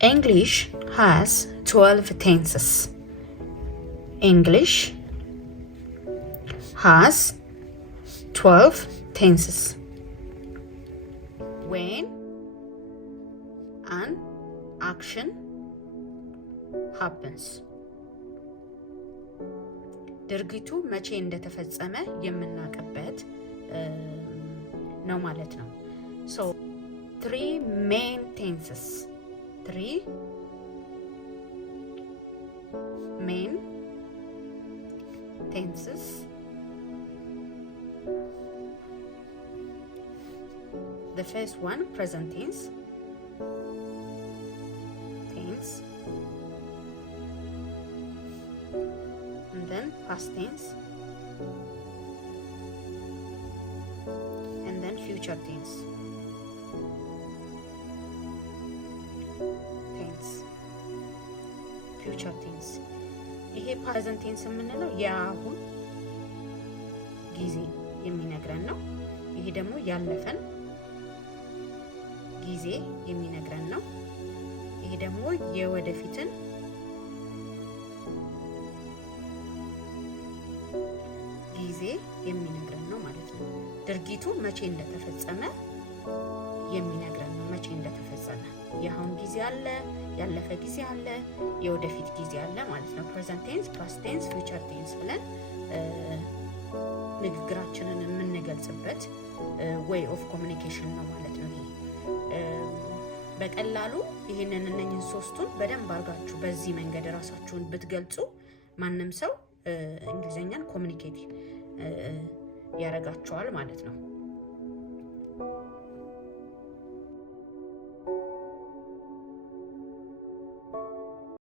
English has 12 tenses. English has 12 tenses. When an action happens. ድርጊቱ መቼ እንደተፈጸመ የምናውቅበት ነው ማለት ነው። So 3 main tenses. 3 main tenses. The first one, present tense. And then past tense. And then future tense. Future tense. ይሄ present tense የምንለው የአሁን ጊዜ የሚነግረን ነው። ይሄ ደግሞ ያለፈን ጊዜ የሚነግረን ነው። ይሄ ደግሞ የወደፊትን ጊዜ የሚነግረን ነው ማለት ነው። ድርጊቱ መቼ እንደተፈጸመ የሚነግረን ነው። መቼ እንደተፈጸመ የአሁን ጊዜ አለ፣ ያለፈ ጊዜ አለ፣ የወደፊት ጊዜ አለ ማለት ነው። ፕሬዘንት ቴንስ፣ ፓስት ቴንስ፣ ፊውቸር ቴንስ ብለን ንግግራችንን የምንገልጽበት ዌይ ኦፍ ኮሚኒኬሽን ነው ማለት ነው። ይሄ በቀላሉ ይሄንን እነኝህን ሶስቱን በደንብ አድርጋችሁ በዚህ መንገድ ራሳችሁን ብትገልጹ ማንም ሰው እንግሊዘኛን ኮሚኒኬት ያደርጋቸዋል ማለት ነው።